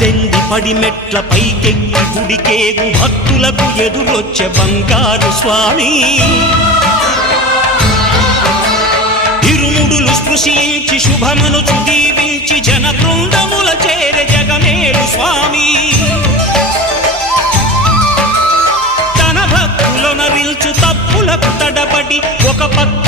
పద్దెనిమిది పడి మెట్ల పైకెక్కి గుడికేగు భక్తులకు ఎదురొచ్చే బంగారు స్వామి. ఇరుముడులు స్పృశించి శుభమనుచు దీవించి జన బృందముల చేరే జగమేలు స్వామి. తన భక్తులనరిల్చు తప్పులకు తడబడి ఒక పక్క